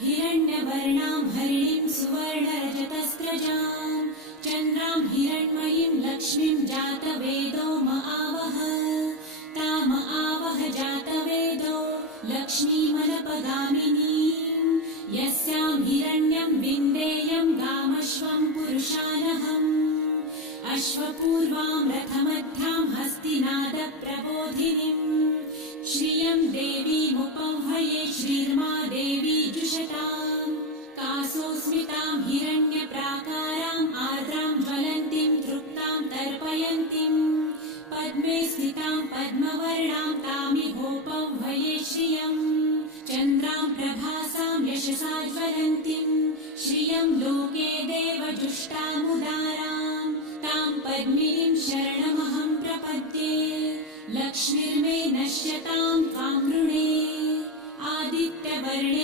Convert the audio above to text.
हिरण्यवर्णां हरिणीं सुवर्णरजतस्रजां चन्द्रां हिरण्मयीं लक्ष्मीं जातवेदो महावह ताम आवह जातवेदो लक्ष्मीमनपगामिनीं यस्यां हिरण्यं विन्देयं गामश्वं पुरुषानहम् अश्वपूर्वां रथमध्यां हस्तिनादप्रबोधिनीं श्रियं देवीमुपह्वये श्रीर्मा देवी जुषताम् कासोस्मितां हिरण्यप्राकाराम् आर्द्रां ज्वलन्तीं तृप्तां तर्पयन्तीं पद्मे स्थितां पद्मवर्णां तामिहोपह्वये श्रियम् चन्द्रां प्रभासां यशसा ज्वलन्तीं श्रियं लोके देवजुष्टामुदारां तां पद्मिनीं शरणमहं प्रपद्ये लक्ष्मीर्मे नश्यतां त्वां वृणे आदित्यवर्णे